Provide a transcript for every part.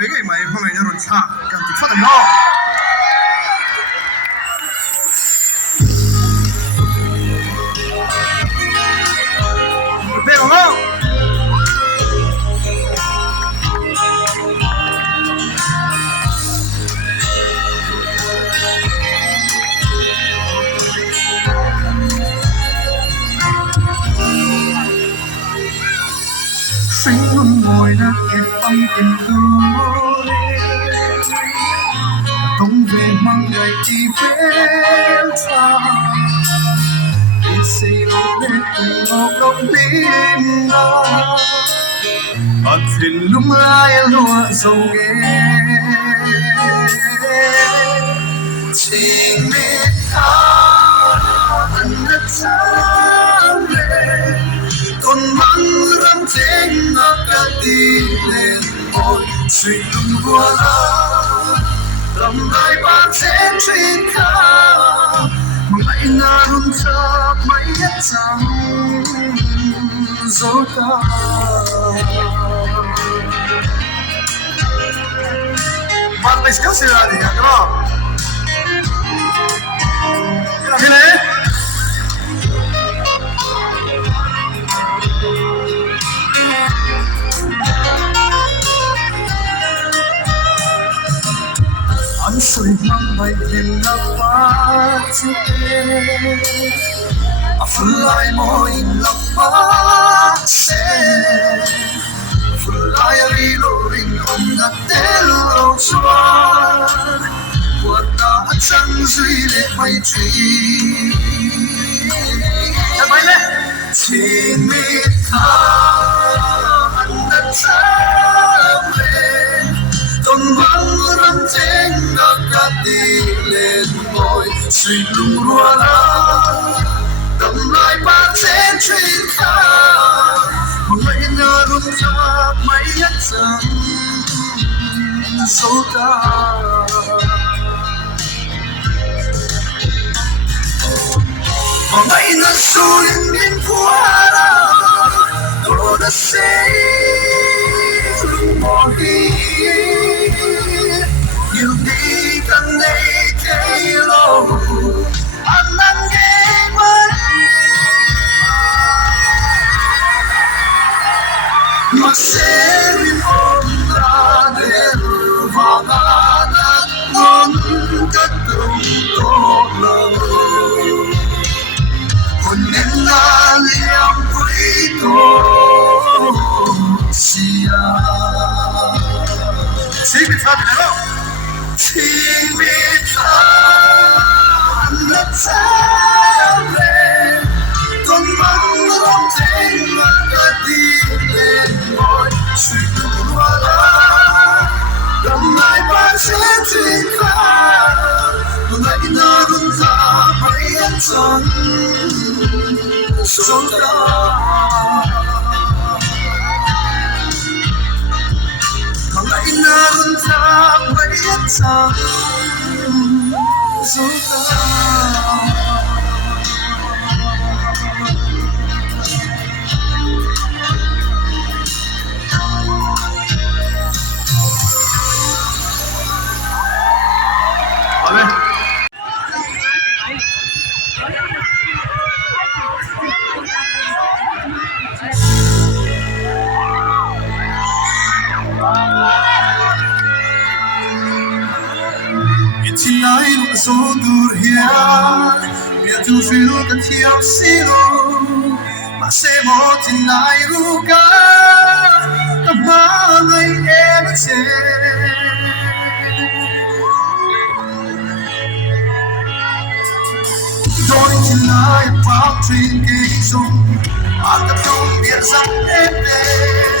với cái máy không này cho rồi xa càng thích phát thành nó biết không sinh luôn ngồi đã kịp phong tình tôi không về mang ngày đi về xa đi xây lối lên từng ngóc ngóc đêm ngó ở thuyền lung lai lúa dầu nghề tình biết tha anh đã sáng lên còn măng răng trên ngọc đã đi lên môi suy lung đua la lòng lại ban trên trên cao mà ngày nào luôn cho mấy nhất rằng dấu ta bạn phải xíu xíu là gì hả các bạn cái là cái này anh soi mang bay thêm là quá chút phun lại môi lấp bát xe phun lại đi lối rình ôm ngắt tên lâu choan quạt đã chẳng duy lệ bay truy bay lên chỉ biết tha anh đã trở về còn vắng răng trên ngọc đã đi lên môi suy lung đua la cầm lại ba trên trên cao một ngày nào luôn ra mấy nhất rằng dấu ta một ngày nào su lên đến qua đồ đã say lung bỏ đi nhiều đi cần đây thấy lâu anh đang nghe mất mà sẽ liên ôm ta đến vào ta đã ngón cất tung tốt lòng hồn em đã liam quý tô xia xin biết sao thế nào xin biết anh đã trở về con mong không thể mà đã đi lên môi suy lung hoa lá cầm lại ba trên trên khá một ngày nào luôn ra mấy anh chẳng số ta một ngày nào luôn ra mấy anh chẳng số ta Chỉ nói lúc số dur hiền, biết tu phiêu cả thiêu xilo, mà sẽ một tin ai ruga, cả ba ngày em sẽ. Đôi chân ai bao trên cây rong, anh đã không biết rằng em đến.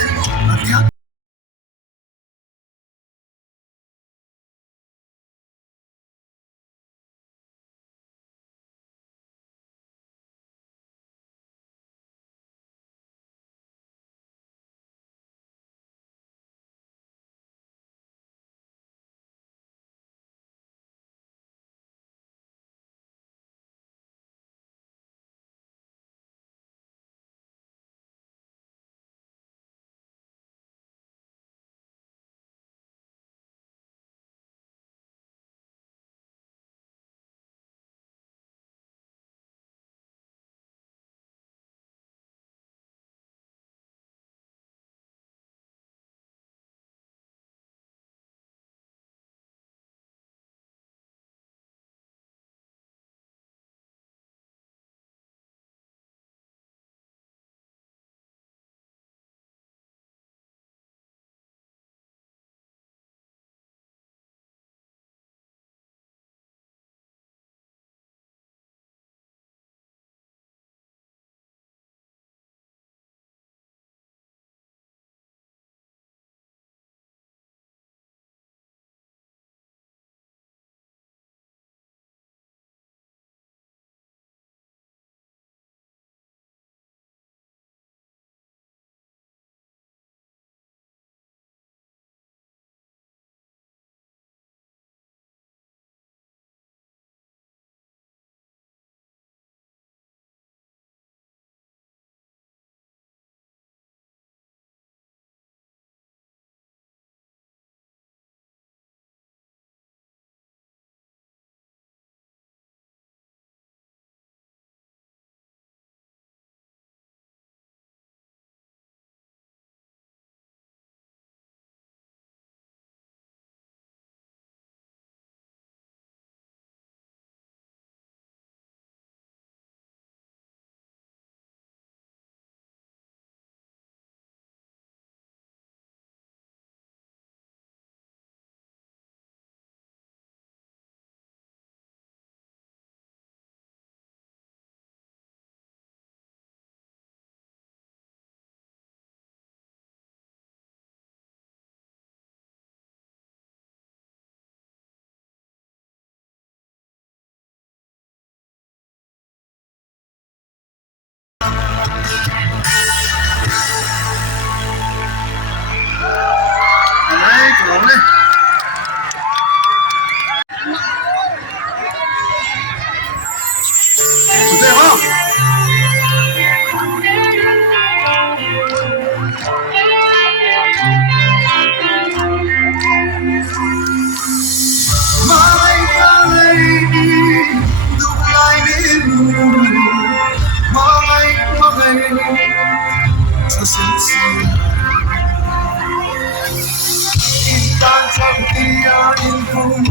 Dia in home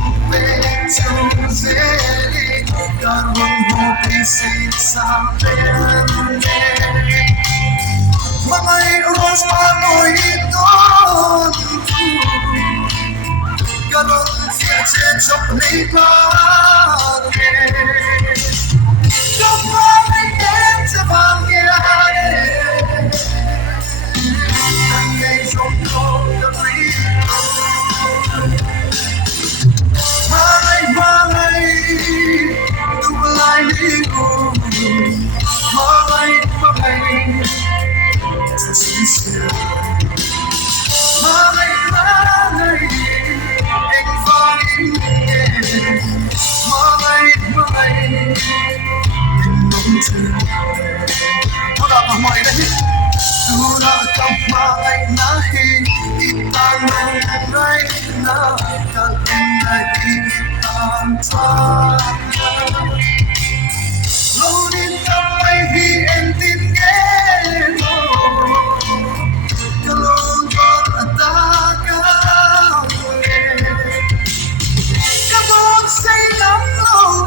choose Karwang mo pisit sa perde Mga iros panoy iton Karon siya chechok ni pare Kapag ay sa pangyayari Ang ngay soko na rito Malay, tumalay ko Malay, sa sisya Malay, ang fangin Malay, pinuntin Wala pa mo inahin Tula kang malay nahin Itanong ay na Kalpinay ang tangan Ngunit ang may hiintindihan mo Kalungkot at tagawin Kapag sa'y lamang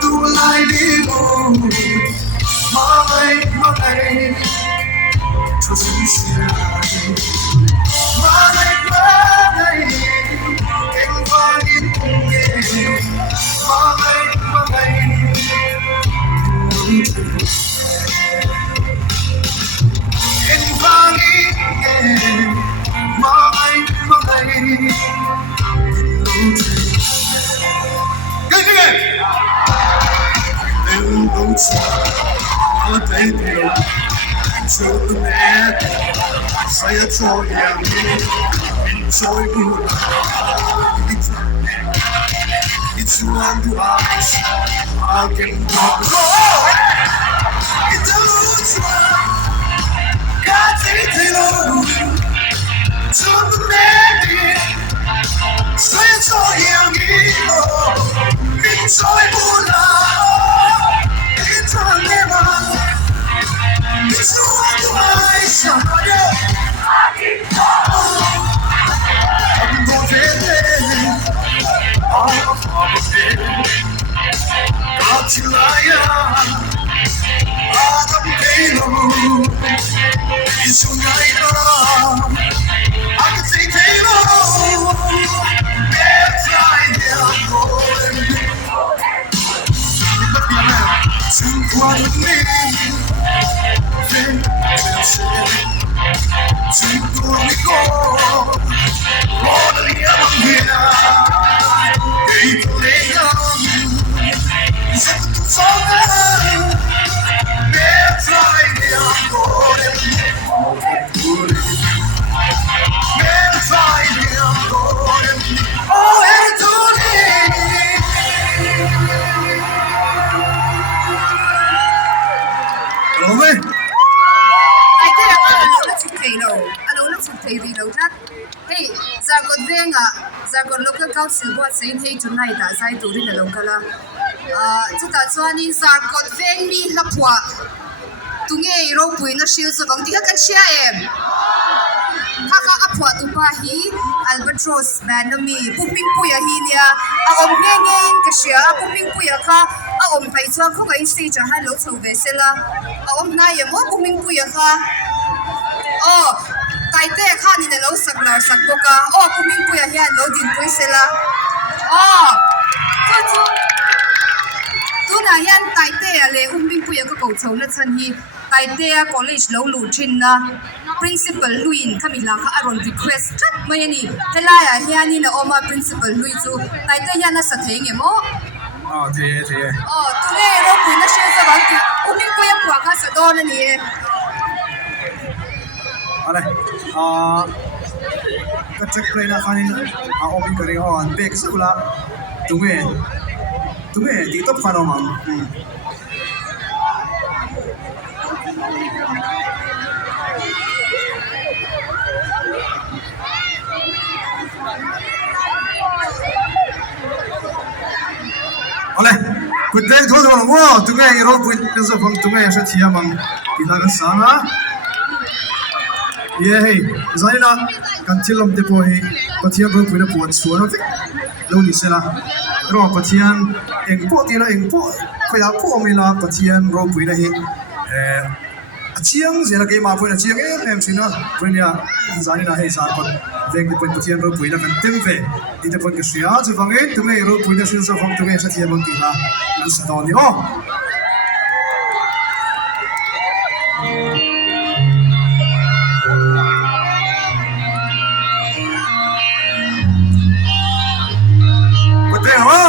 Tulay di mo Malay Trusisiyan Malay Ang pangin Malay Ang pangin Malay Ganyan! Don't stop, I'll take you to the net. Say it's all young, enjoy good. It's one to us, I can go. It's a loose one, can't take it all. To the net, say it's all young, enjoy good. It's all the eyes I'm Zargot local council what saying hey tonight as I do in the local that's one in Zargot Veng me lapwa tunge rope in a shield so long the share Haka apwa tupahi albatross banami puping puya hinia aom ngenge kashia puping puya ka aom paitwa ko in stage hello to vesela aom na yamo puping puya ka oh Taite khan in the low saglar sagboka oh puping puya hian lo din puisela oh tuna hian taite ale puping puya ko ko chona chan hi Taite college lo lu thin na principal Luin Kamila ka aron request chat mai ani helaya hiani na oma principal Lui chu Taite hian na sa theng emo the tune ro puina share sa bang uming puya puwa ka sa don ani ale ka check play na kanin open kari ho an back skula tume di top khano mam 好嘞，good day，多多了我，对面一路不就是风，对面也是提嘛，其他个啥啊？耶嘿，所以呢，กันที่ลมเตปอยปะเทียนรู้ปุ่นปวดสวนฟิเราดิเสละรอปะเทียนเองปวดทีละเองปวดขยับปวดไม่ละปะเทียนรู้ปุ่นนะเฮเชียงเสียละเกมาปุ่นเชียงเอ็มสินะปุ่นเนี่ยสานี่นะเฮสารปุ่นเวงปุ่นปะเทียนรู้ปุ่นนะกันเต็มเฟอีเตปุ่นก็เสียจะฟังเองตัวเองรู้ปุ่นจะสิ่งสฟังตัวเองสักทีมันตีละมันสะท้อนนี่อ๋อgood day hello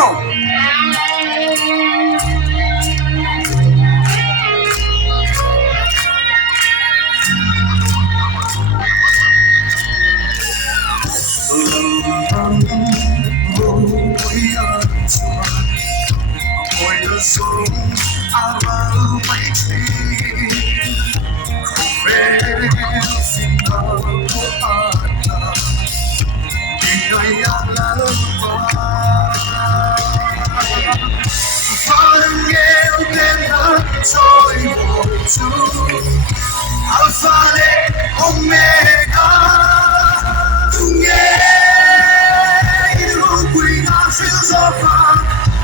Alpha and Omega, Dunye, Queen of Silver,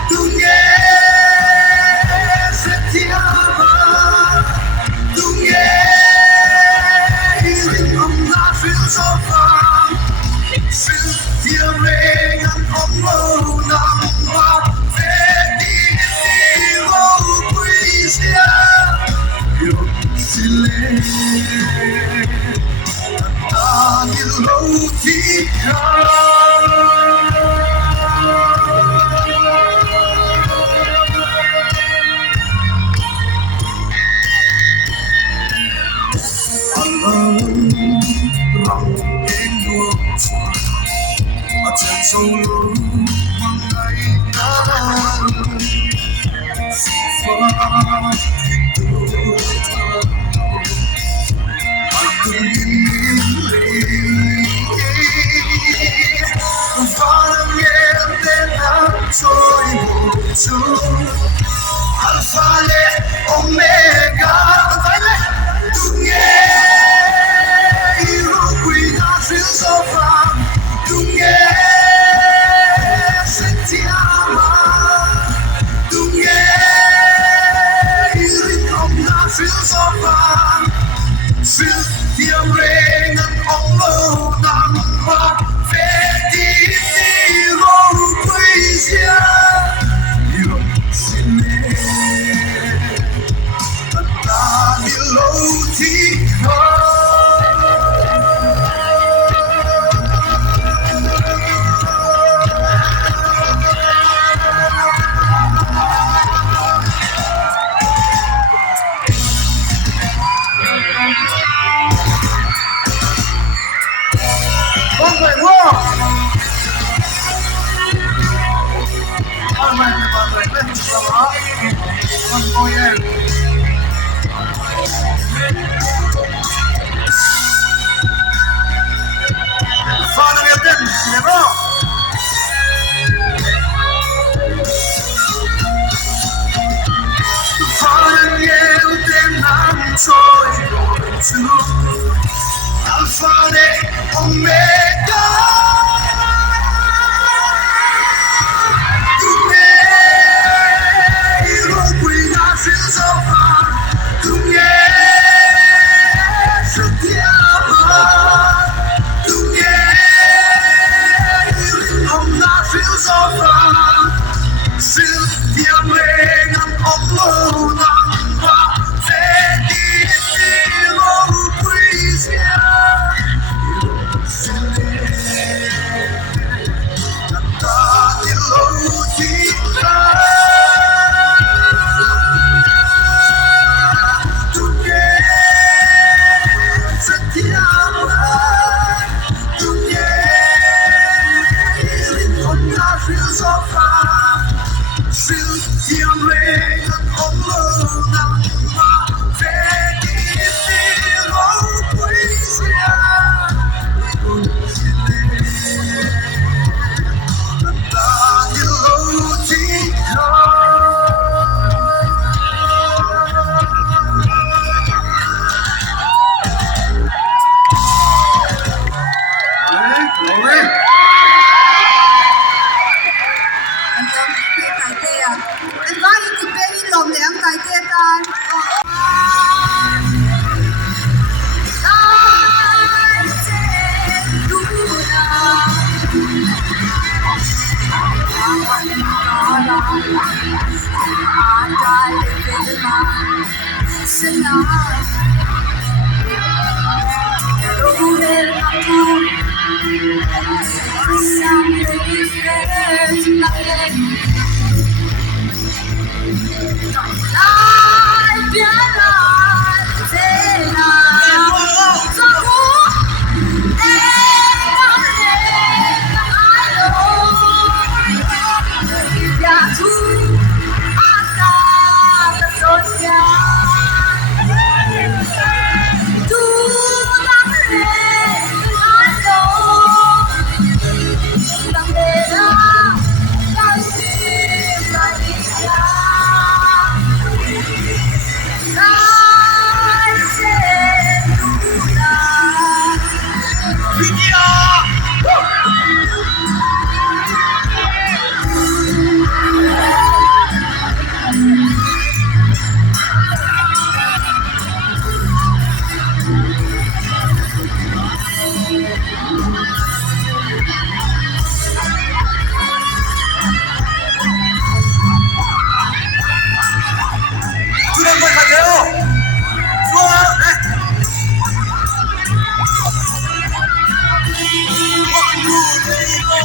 Dunye, Setiama, Dunye, Healing of Nashville Silver, Sylvia Ring and Omona, Fedi, Queen. Alpha and Omega, Dunye, Queen of Silver, Dunye, Setiama, Dunye, Healing of Nashville Silver, Sylvia Ring and Omona, Fedi, Queen. Alpha and Omega, Queen of Silver, Dunye, Setiama, Dunye, Healing of Nashville Silver, Sylvia Ring and Omona, Fedi, Sudah buat saja. Semua, One, two, three, go.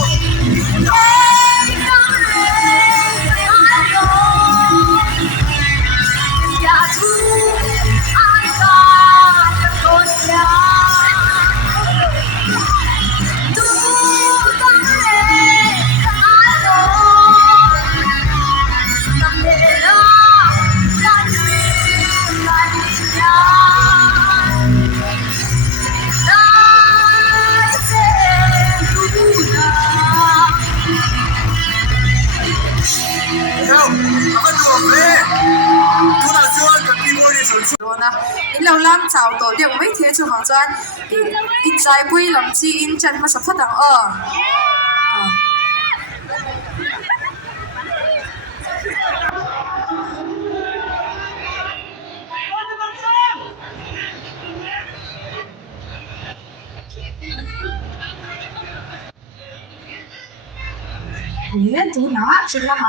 Theo, akan dua play. Chúng ta chưa cần đi mua đi sản xuất. Na in lo lam chào tổ điểm mấy thế chu hang chuan in chai pui lam chi in chan ma sa phat ang Hãy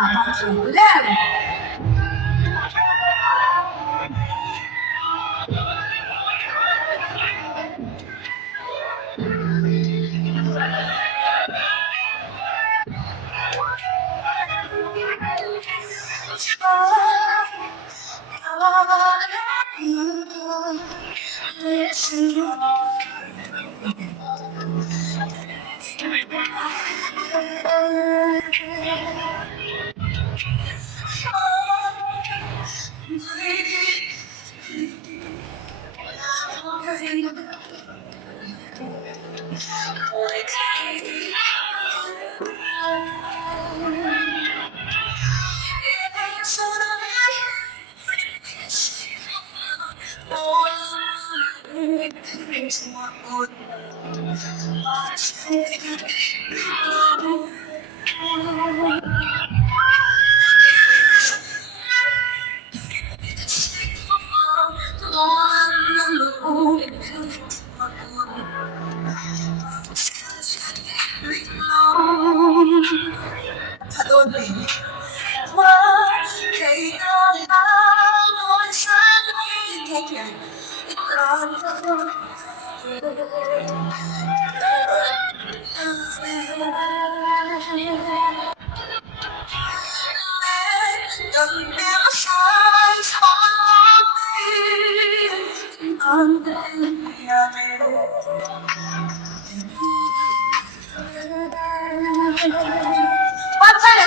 subscribe cho kênh Ghiền Mì Gõ để không bỏ lỡ những video hấp dẫn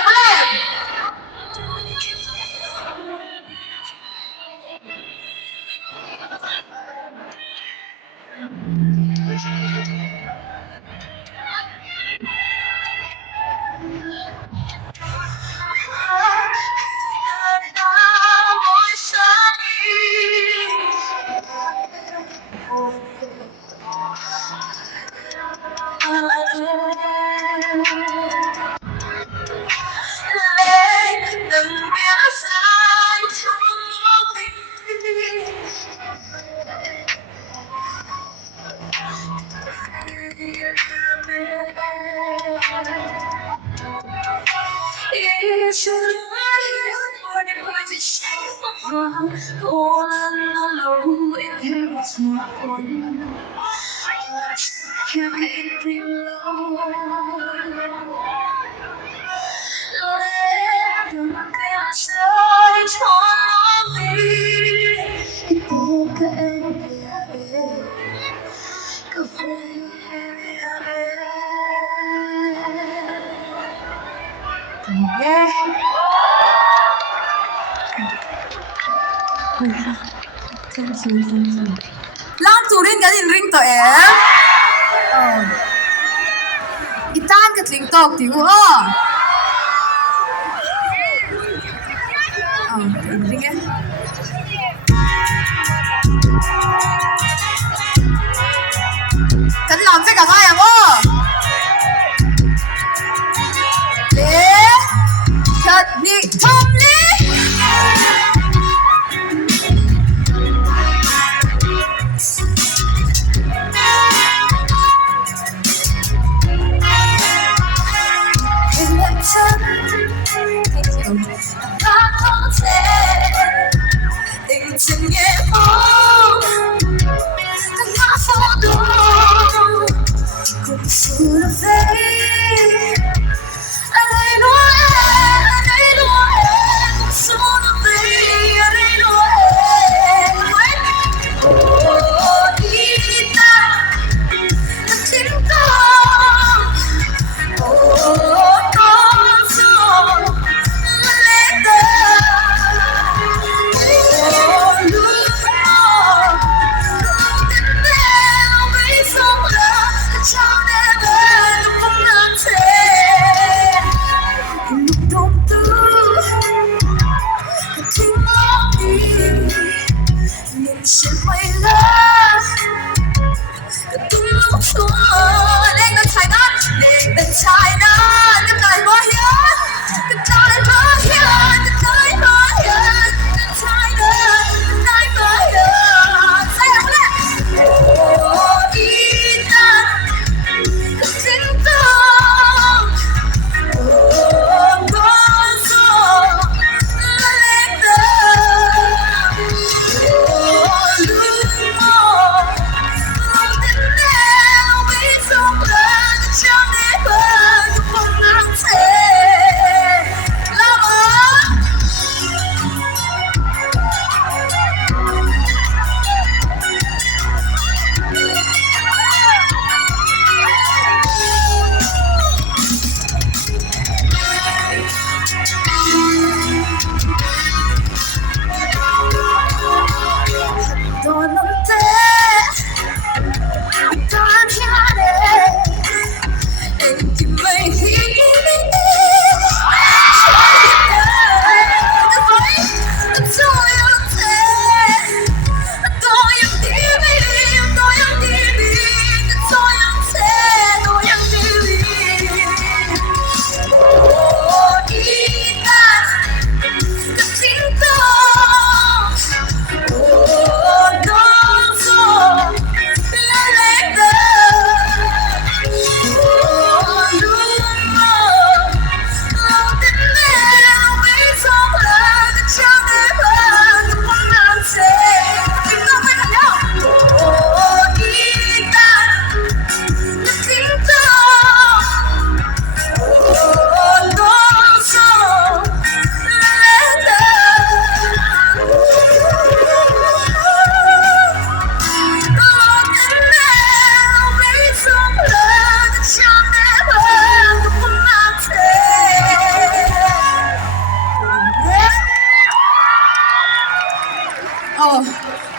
Lam turin kan in ring to itan ka tling tok ti u in ring kan lam se ka ga ya le kat ni thom li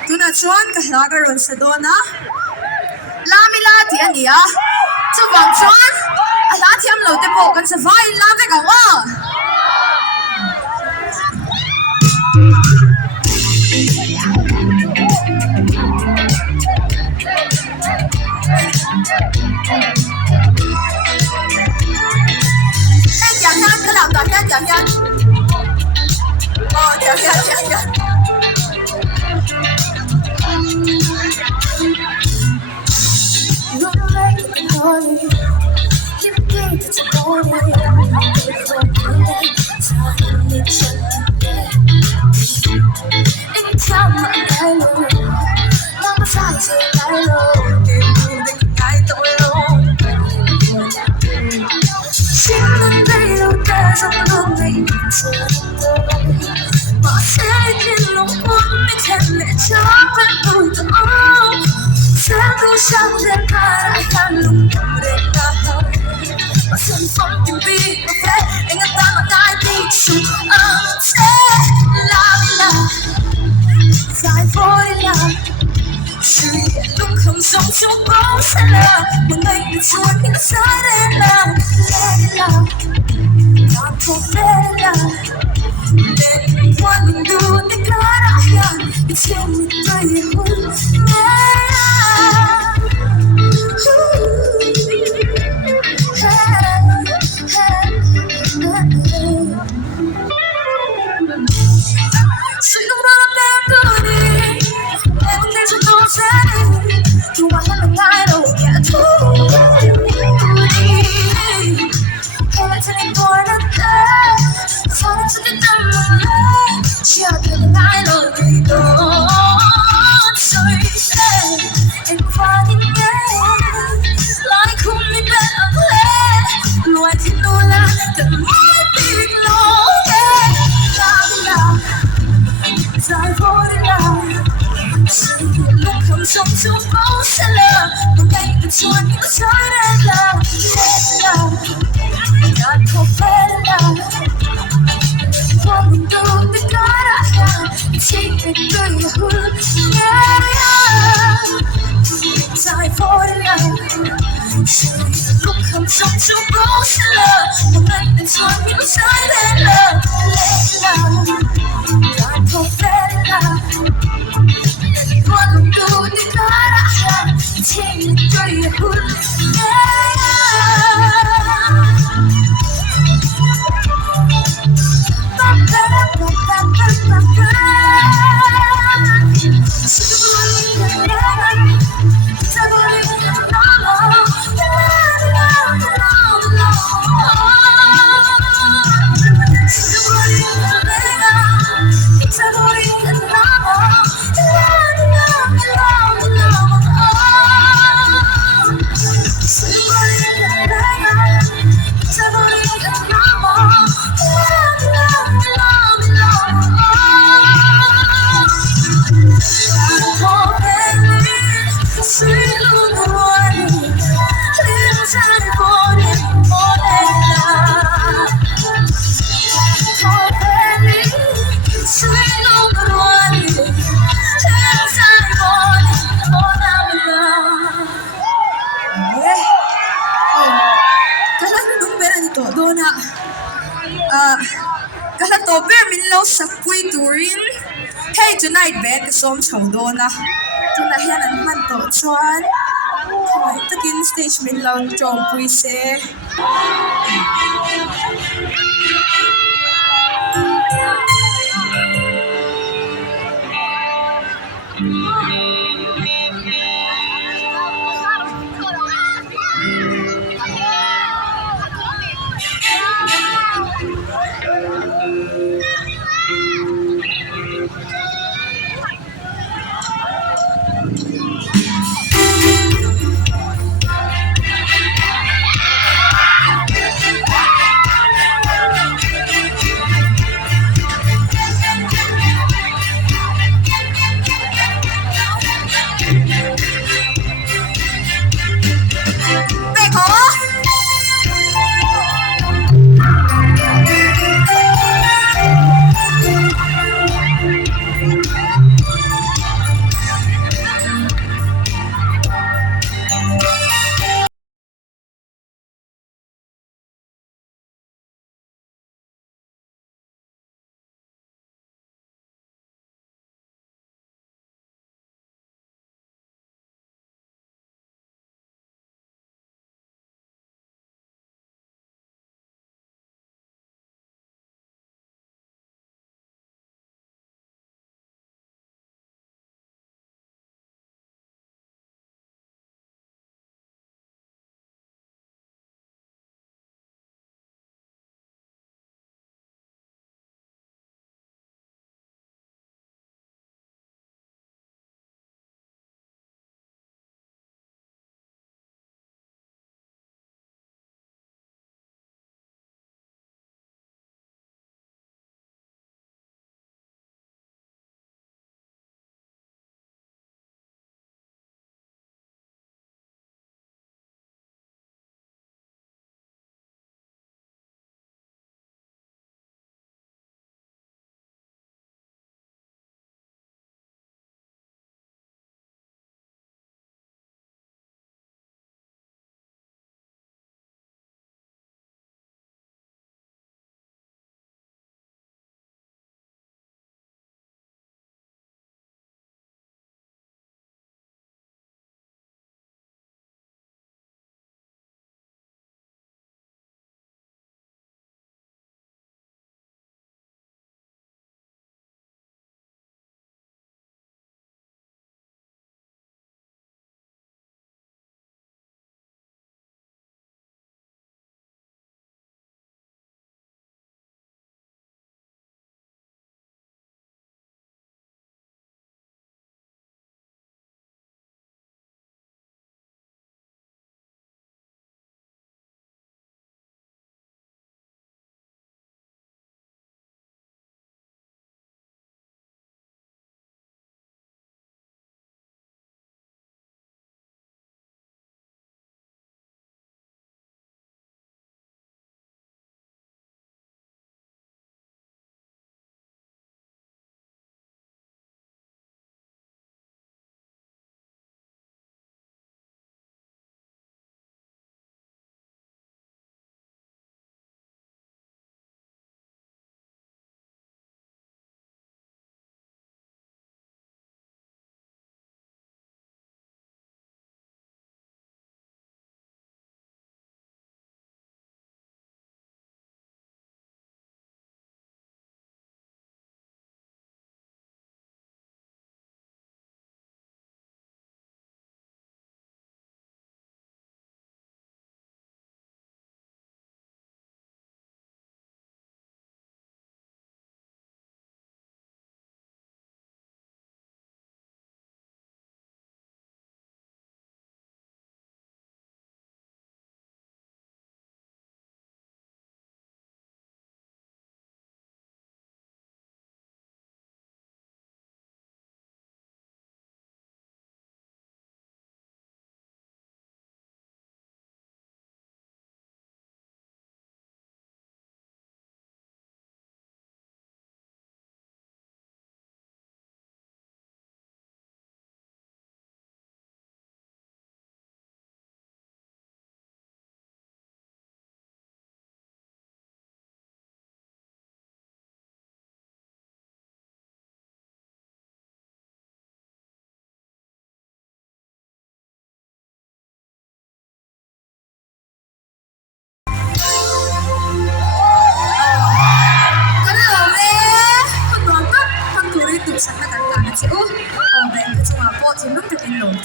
tuna chuan ka hraga ron sa dona lamila ti ania chuwang chuan ala thiam lo te po kan sa vai lam ve ka wa Something I can look at it. But some fucking big buffet, and a time I need to love, time for love. 是夜路空中就不散了，我没得做你的菜的了，let it love，打破 let it love，let it one do the cara，一切你对也不谁能把它变得你？내눈 내줘 도저히 좋아하는 나로 깨두니 헤매트린 돌았대 서로 죽게 때문에 취하는 나로 이도 So you say and crying like who me better play Like you know that the more big long love time for the love路口中就不散了，我给的做你的菜的了，let love，打破 let love，我们都得改了，一起面对也不time for the love，路口中就不散了，我给的做你的菜的了，let love，打破 let love。我能够的cara，请你对我Hey tonight bet som chầu đô na tonight hian an man to chuan thoi takin stage min lo chom pui se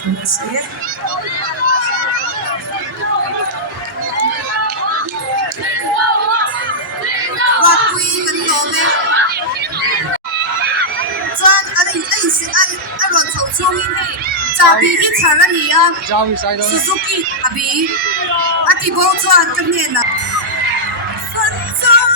Sige. What we can call it. Chuan anh luận thầu chung cha bị ít thằng là gì à? Suzuki à bị à thì bố chuan cái này nè. Phân trong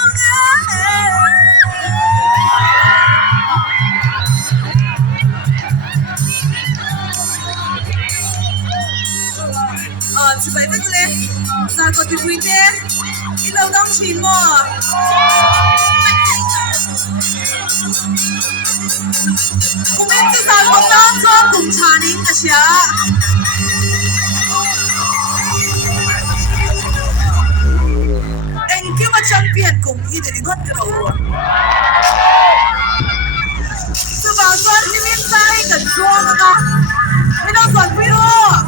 chỉ phải biết lên, sao có thể quên thế? Ít lâu đóng chín mà. Cũng biết chứ sao có đóng cho cùng trả nín cả xia. Anh kêu mà champion cùng ít để hết cái đầu. Tôi bảo cho anh biết sai cần chua mà ta.ไม่ต้องสนพี่ลูก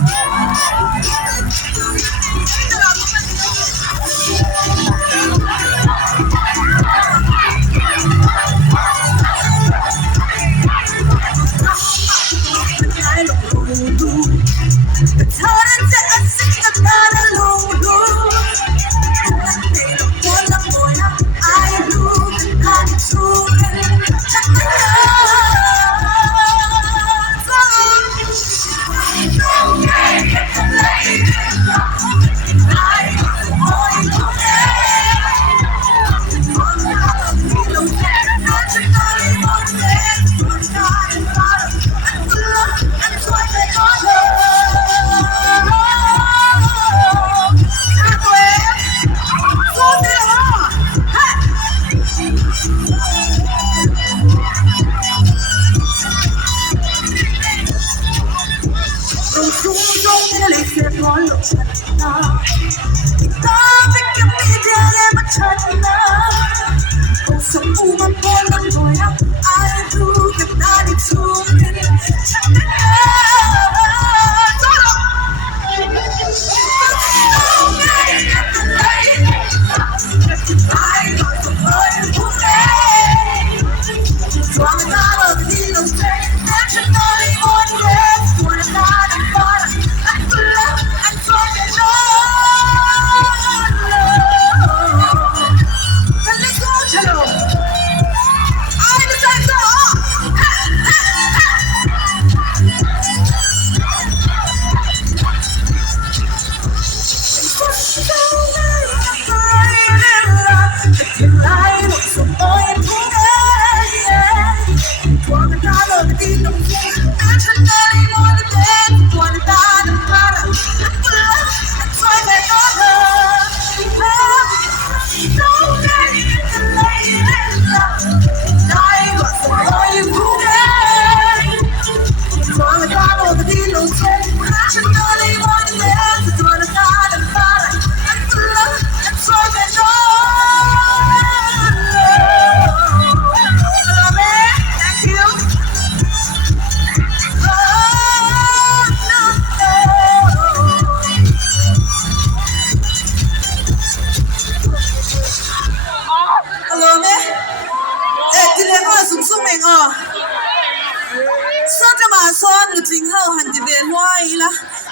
เธอนั้นจะอัดสิ่งกับตาและลูกดูนั่นเองลูกบอลละโมยไอ้ลูกนั่นชูฉันไม่เลิก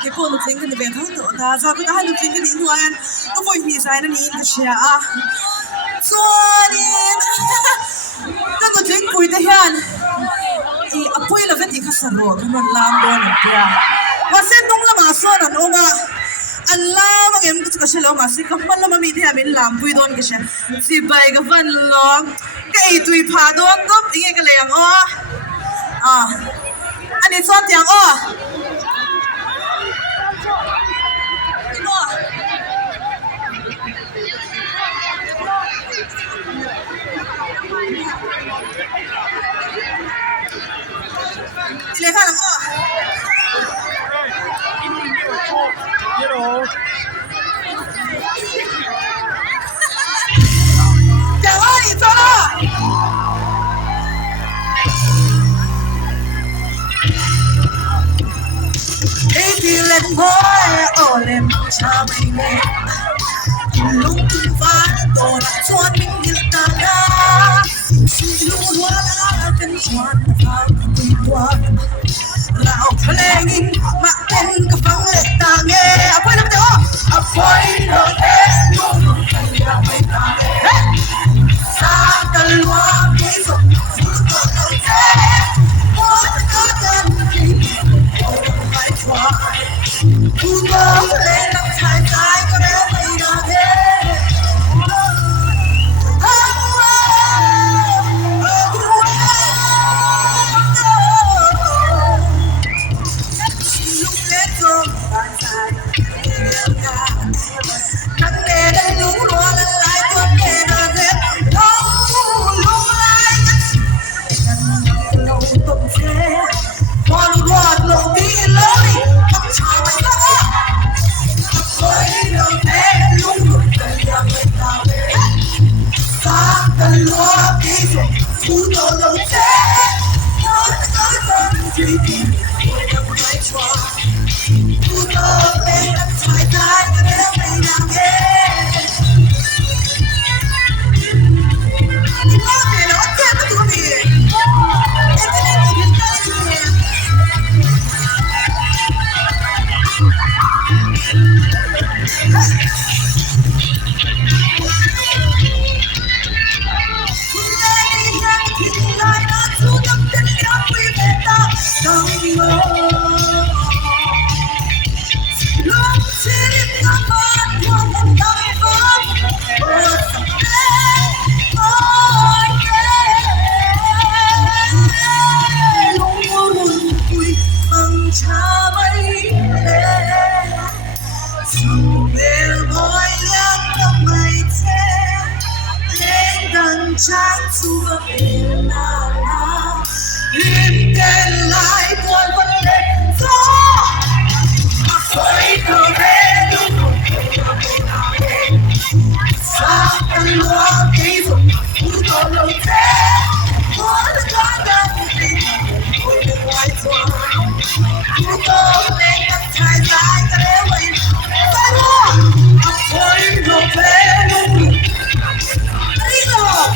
cái cô lục lính cái này về thôi nữa ta sao cái hai lục lính cái điện thoại anh có vui thì sai nó nhìn cái xe à cho nên cái lục lính cùi thế hiện thì à quay là vết thì khát rồi cái mình làm đó nè kìa và xem đúng là mà sao đó ông à Allah mà em cái xe lâu mà sẽ không mất là mà mình thì mình làm vui đó cái xe thì bài cái phần lo cái tùy phá đó đó nghe cái lèng à anh ấy cho tiếng你看了吗？讲话你错了。Baby let boy oh let me tell me lúc tung phá đồ đã cho mình hiện ta đã xin lưu hóa đã cần choan phá quỳ quan lão thề nghìn mà Foi no tempo, saca lo que hizo, who knows, let us try, go Trái xưa biển nào liên đen lại tôi vẫn lên gió với cờ đen xa căn lúa ký dụng cũng có lâu thế mỗi con đơn tình tôi được ngoài xóa cũng có lên các trái dài ta để vậy phải lo với đồ thế đi rồi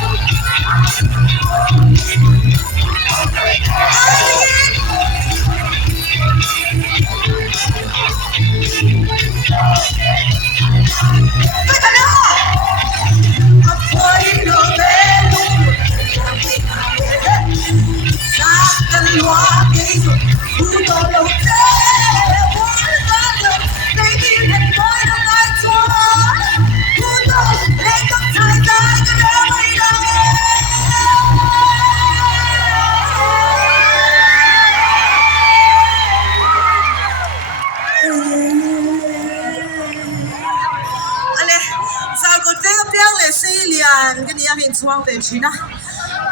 cái này hiện chuang về chi na,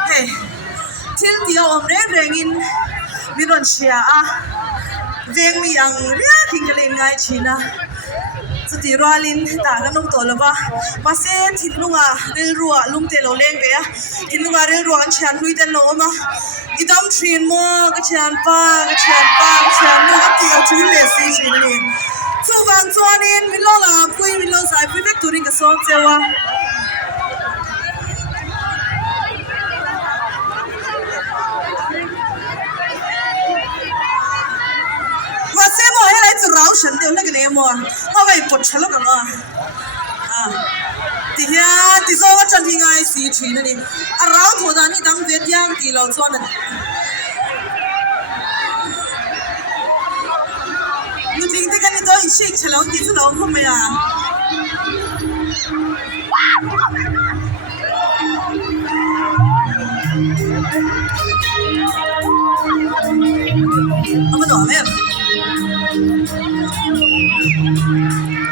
hey, til dia om reng in, mi don chia a, veng mi ang ria king cái ngay chi na, so ti roalin ta kan nong tol ba, mase tin lunga rel ruwa lum te lo leng ve a, tin lunga rel ruwa an chian hui ten lo ma, idam train mo ka chian pa mo ka ti au chu le si chi ni, so wang chuan in mi lo la pui mi lo sai pui vek turing ka som chewa. Rau shen tiêu cái này mua, mà vậy bột chả lo cả mà, thì ha, thì sao chân thì ngay xí chuyện này, rau thua ra ni đăng việt giang thì lâu cho nên, người听这个你都一起吃了，你知道不没啊？我们多没有。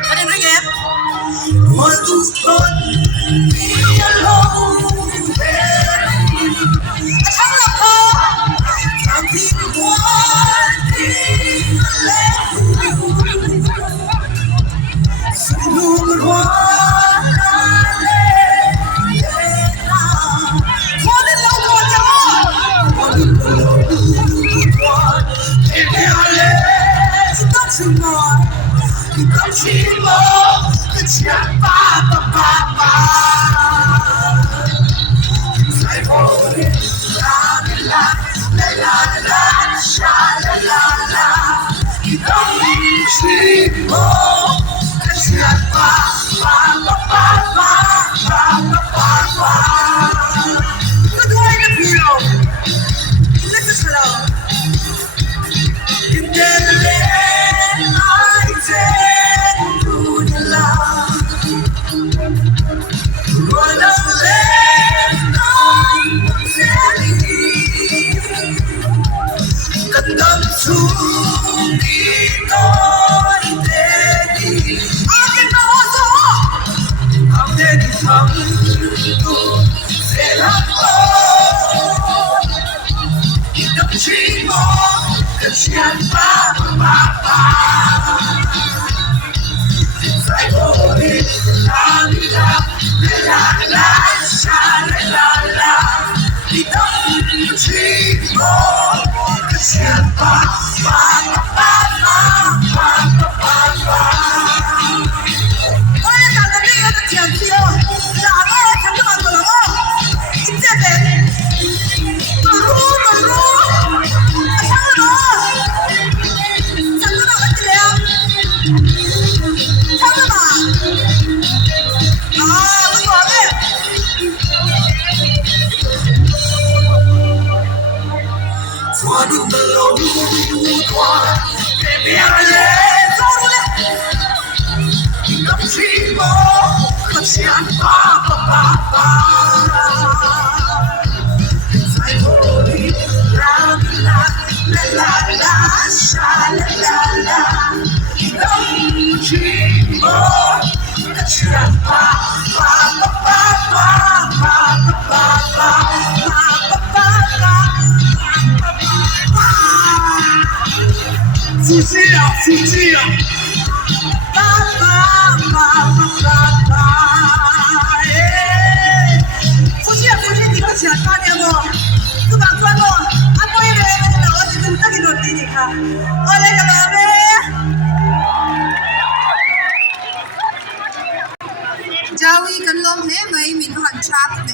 Anh em ring em. One two three, be alone. Chẳng là khó, chẳng tin one thing left. Luôn luôn Good morning, people. Listen to love. You can let my take to the love. Run away, no, telling me. Cần đâm xuống đi tôi để đi. Anh nói rõ. Anh để đi thăm tôi sẽ làm đậm chí mơ cần chán ba phải vô đi la la sa la đi đậm chí mơ cần chán ba我也想跟这个剪辑哦，哪个想干嘛走了哦？你这边。走路，上楼，想知道问题了？唱着吧。啊，我左边。错路的路段，给别人走路了。让寂寞和牵挂。在梦里，啦啦啦啦沙啦啦啦，让寂寞和牵挂。出气了，出气了。夫妻，你个钱打点我，这把转我，啊，不一定，我只能这里落地你看，我那个老妹。Jawi kan lom ne mai min han chap ne